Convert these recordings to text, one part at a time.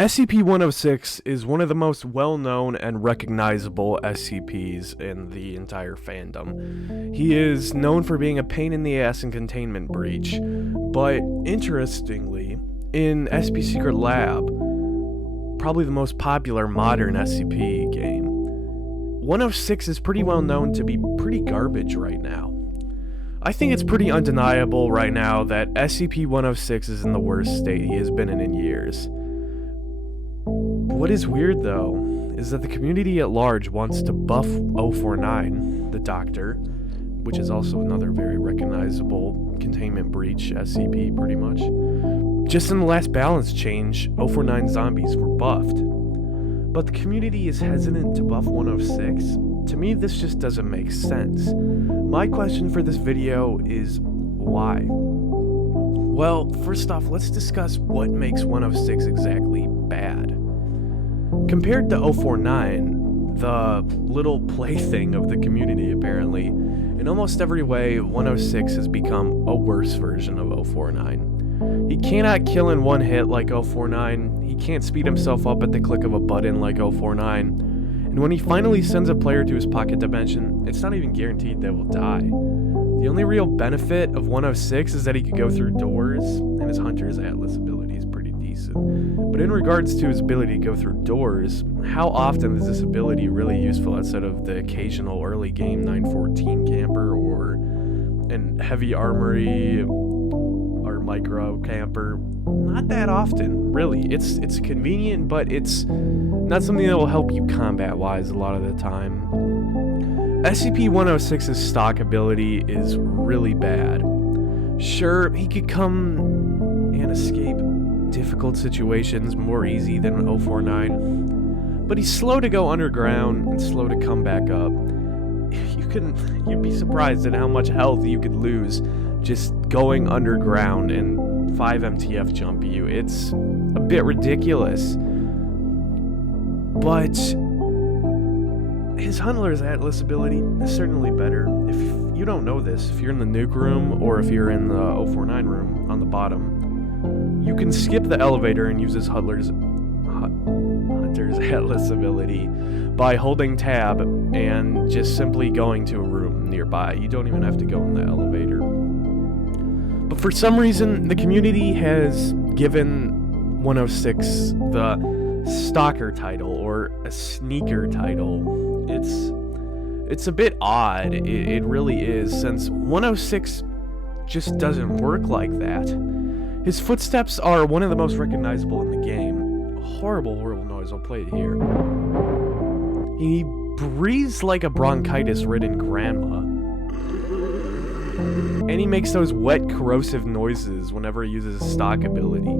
SCP-106 is one of the most well-known and recognizable SCPs in the entire fandom. He is known for being a pain in the ass in Containment Breach, but interestingly, in SP Secret Lab, probably the most popular modern SCP game, 106 is pretty well known to be pretty garbage right now. I think it's pretty undeniable right now that SCP-106 is in the worst state he has been in years. What is weird, though, is that the community at large wants to buff 049, the Doctor, which is also another very recognizable Containment Breach SCP, pretty much. Just in the last balance change, 049 zombies were buffed. But the community is hesitant to buff 106. To me, this just doesn't make sense. My question for this video is, why? Well, first off, let's discuss what makes 106 exactly bad. Compared to 049, the little plaything of the community apparently, in almost every way, 106 has become a worse version of 049. He cannot kill in one hit like 049, he can't speed himself up at the click of a button like 049, and when he finally sends a player to his pocket dimension, it's not even guaranteed they will die. The only real benefit of 106 is that he could go through doors, and his Hunter's Atlas ability is pretty decent. But in regards to his ability to go through doors, how often is this ability really useful outside of the occasional early game 914 camper or an heavy armory or micro camper? Not that often, really. It's convenient, but it's not something that will help you combat-wise a lot of the time. SCP-106's stock ability is really bad. Sure, he could come and escape difficult situations more easy than 049, but he's slow to go underground and slow to come back up. You'd be surprised at how much health you could lose just going underground and 5 MTF jump you. It's a bit ridiculous. But his Hunter's Atlas ability is certainly better. If you don't know this, if you're in the nuke room or if you're in the 049 room on the bottom, you can skip the elevator and use his Hunter's Atlas ability by holding tab and just simply going to a room nearby. You don't even have to go in the elevator. But for some reason, the community has given 106 the Stalker title or a Sneaker title. It's a bit odd, it really is, since 106 just doesn't work like that. His footsteps are one of the most recognizable in the game. Horrible noise, I'll play it here. He breathes like a bronchitis-ridden grandma. And he makes those wet, corrosive noises whenever he uses his stock ability.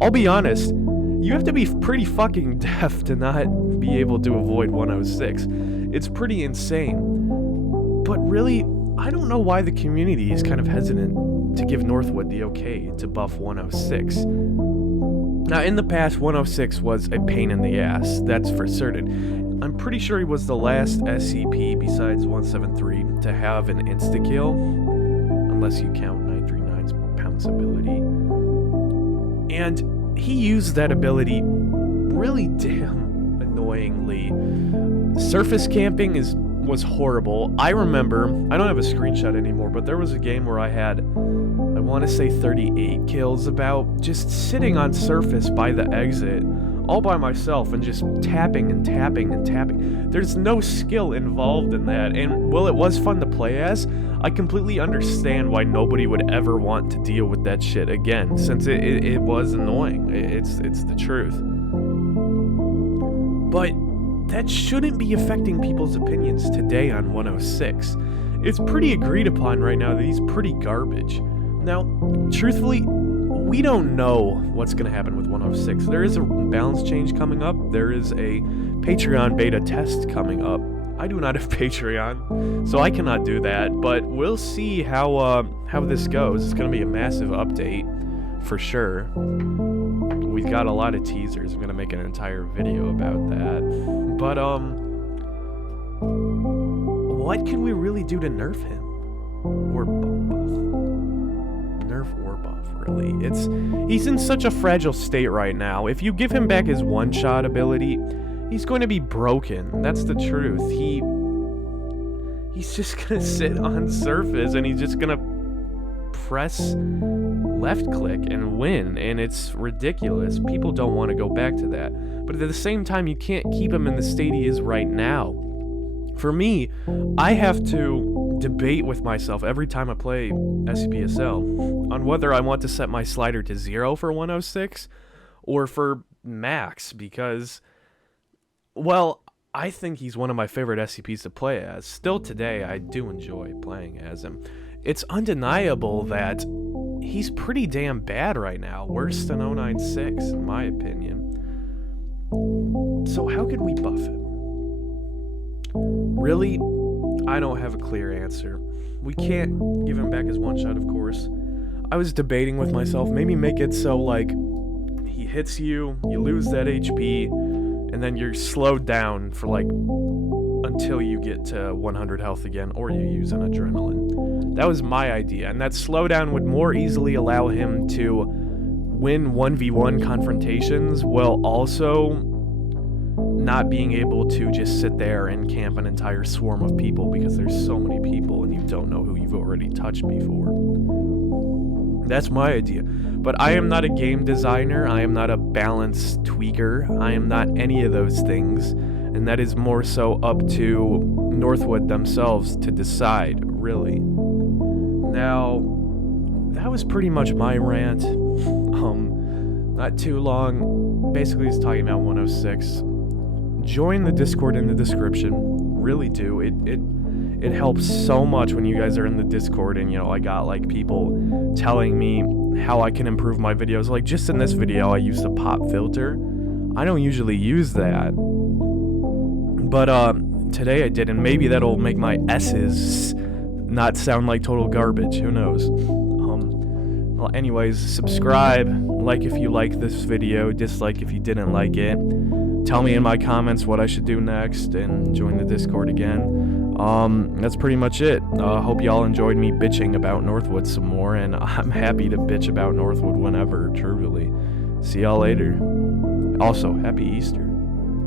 I'll be honest, you have to be pretty fucking deaf to not be able to avoid 106. It's pretty insane. But really, I don't know why the community is kind of hesitant to give Northwood the okay to buff 106. Now, in the past, 106 was a pain in the ass, that's for certain. I'm pretty sure he was the last SCP besides 173 to have an insta-kill, unless you count 939's Pounce ability. And he used that ability really damn annoyingly. Surface camping was horrible. I remember, I don't have a screenshot anymore, but there was a game where I had, I want to say 38 kills about just sitting on surface by the exit all by myself and just tapping and tapping and tapping. There's no skill involved in that, and while it was fun to play as, I completely understand why nobody would ever want to deal with that shit again, since it was annoying. It's the truth. But that shouldn't be affecting people's opinions today on 106. It's pretty agreed upon right now that he's pretty garbage. Now, truthfully, we don't know what's going to happen with 106. There is a balance change coming up. There is a Patreon beta test coming up. I do not have Patreon, so I cannot do that, but we'll see how this goes. It's going to be a massive update, for sure. We've got a lot of teasers. I'm going to make an entire video about that. But, what can we really do to nerf him? Or buff? nerf or buff, really. He's in such a fragile state right now. If you give him back his one-shot ability, he's going to be broken. That's the truth. He's just gonna sit on surface and he's just gonna press left click and win, and it's ridiculous. People don't want to go back to that. But at the same time, you can't keep him in the state he is right now. For me, I have to debate with myself every time I play SCPSL on whether I want to set my slider to 0 for 106 or for max, because, well, I think he's one of my favorite SCPs to play as. Still today, I do enjoy playing as him. It's undeniable that he's pretty damn bad right now. Worse than 096, in my opinion. So how could we buff him? Really? I don't have a clear answer. We can't give him back his one shot, of course. I was debating with myself, maybe make it so, like, he hits you, you lose that HP, and then you're slowed down for, like, until you get to 100 health again, or you use an adrenaline. That was my idea, and that slowdown would more easily allow him to win 1v1 confrontations while also not being able to just sit there and camp an entire swarm of people, because there's so many people and you don't know who you've already touched before. That's my idea. But I am not a game designer, I am not a balance tweaker, I am not any of those things, and that is more so up to Northwood themselves to decide, really. Now, that was pretty much my rant. Not too long. Basically, he's talking about 106. Join the Discord in the description. Really do. It helps so much when you guys are in the Discord, and, you know, I got, like, people telling me how I can improve my videos. Like, just in this video, I used a pop filter. I don't usually use that. But, today I did, and maybe that'll make my S's not sound like total garbage. Who knows? Well, anyways, subscribe, like if you like this video, dislike if you didn't like it. Tell me in my comments what I should do next, and join the Discord again. That's pretty much it. Hope y'all enjoyed me bitching about Northwood some more, and I'm happy to bitch about Northwood whenever, truly. See y'all later. Also, happy Easter.